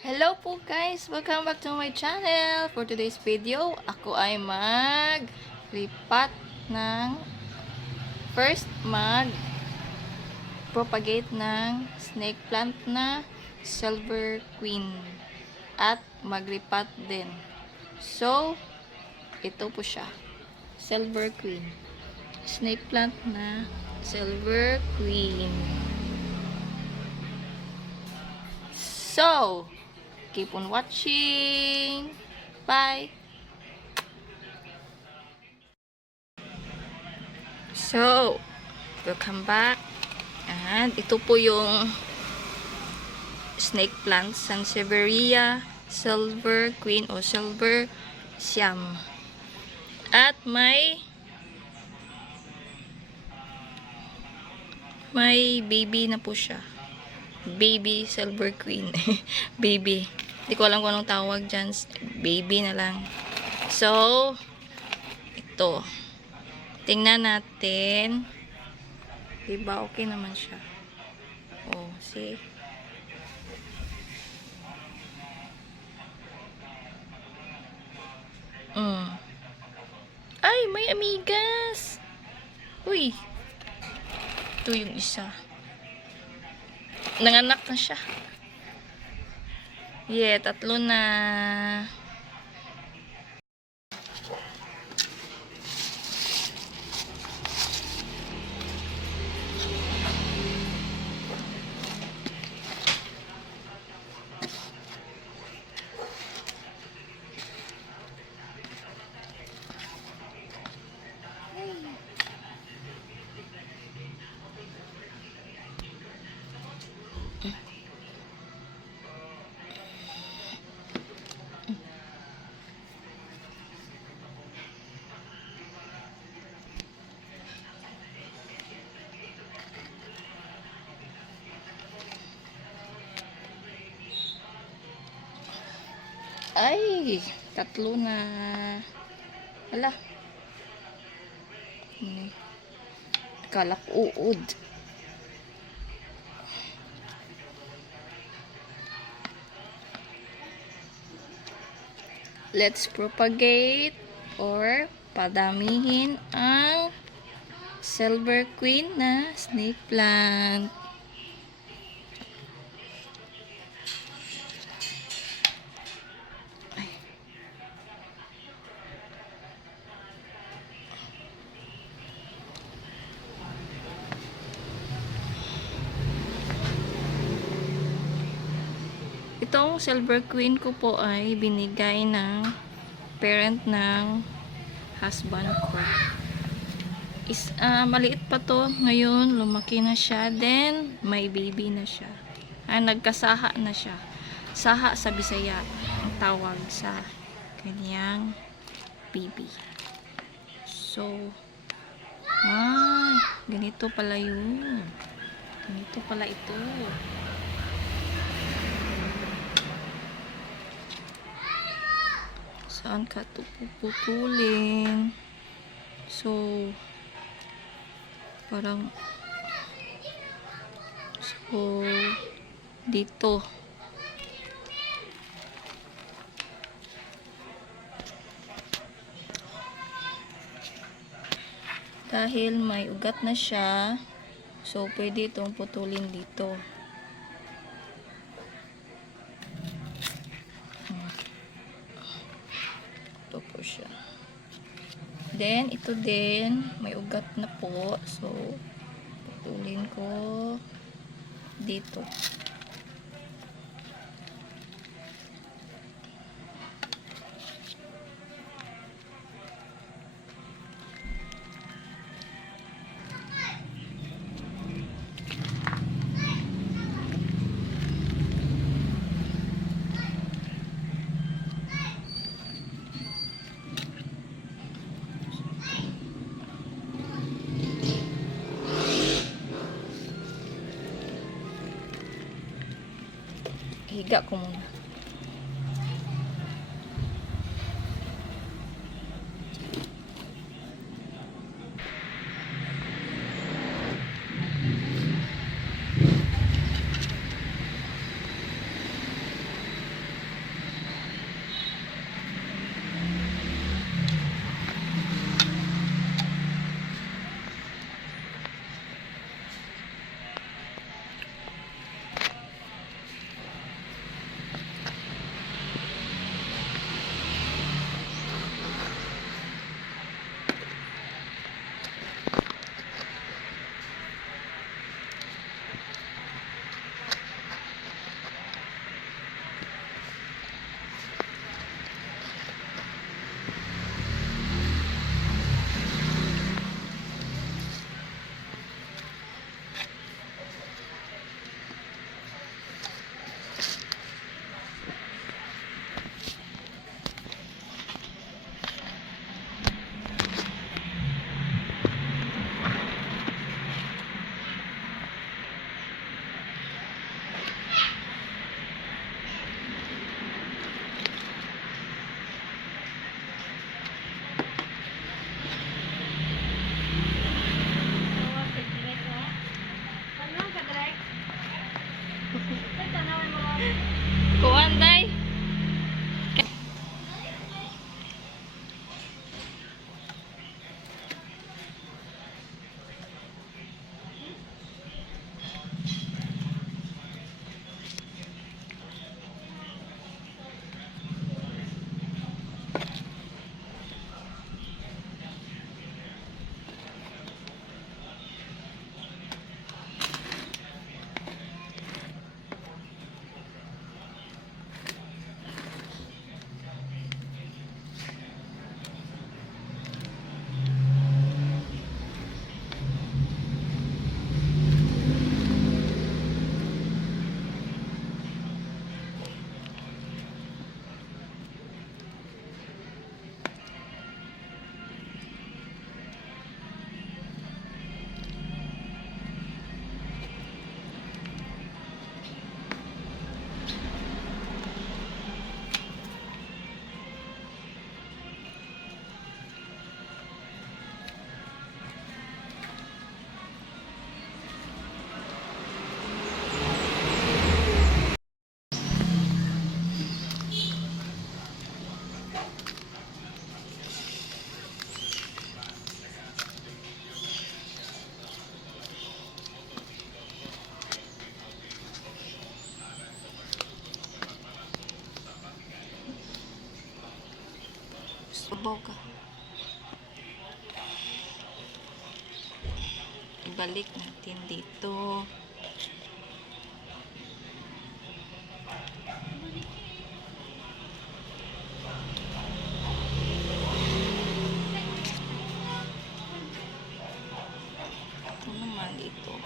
Hello po guys! Welcome back to my channel! For today's video, ako ay mag-lipat ng mag-propagate ng snake plant na Silver Queen at maglipat din. So, ito po siya. Silver Queen. Snake plant na Silver Queen. So, keep on watching. Bye. So, welcome back. And ito po yung snake plant Sansevieria Silver Queen o Silver Siam. At may baby na po siya. Baby Silver Queen. Baby. Hindi ko alam kung anong tawag dyan. Baby na lang. So, ito. Tingnan natin. Diba? Okay naman siya. Oh, see? Ay, may amigas! Uy! Ito yung isa. Nanganak na siya. Yeah, 3 na. Ay, 3 na. Hala. Kala ko uod. Let's propagate or padamihin ang Silver Queen na snake plant. Itong Silver Queen ko po ay binigay ng parent ng husband ko. Maliit pa to. Ngayon, lumaki na siya. Then, may baby na siya. Nagkasaha na siya. Saha sa Bisaya ang tawag sa kanyang baby. So, ganito pala yun. Ganito pala ito. Saan ka ito puputulin? So, parang dito. Dahil may ugat na siya, so pwede itong putulin dito. Ito po siya. Then, ito din, may ugat na po. So, putulin ko dito. Higa ko muna. Babaw ka. Ibalik natin dito. Ito naman dito.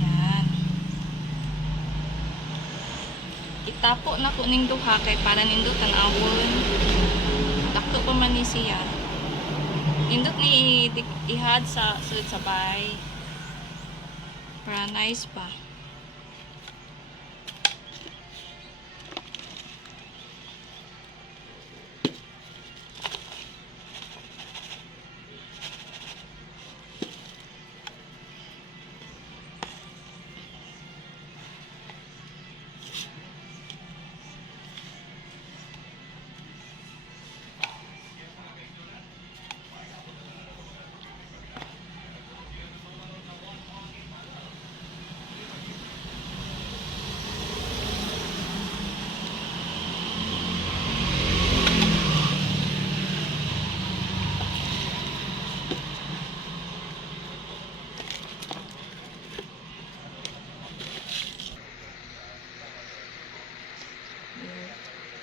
Yan. Itapo na ko ning duha kay para nindot tanawon. Dakto pa man ni siya. Nindot ni ihad sa sulod sabay. Para nice pa.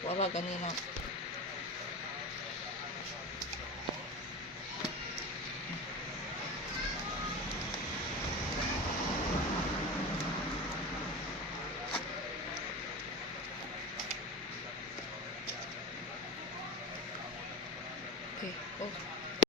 Wala ganina. Okay. Oh.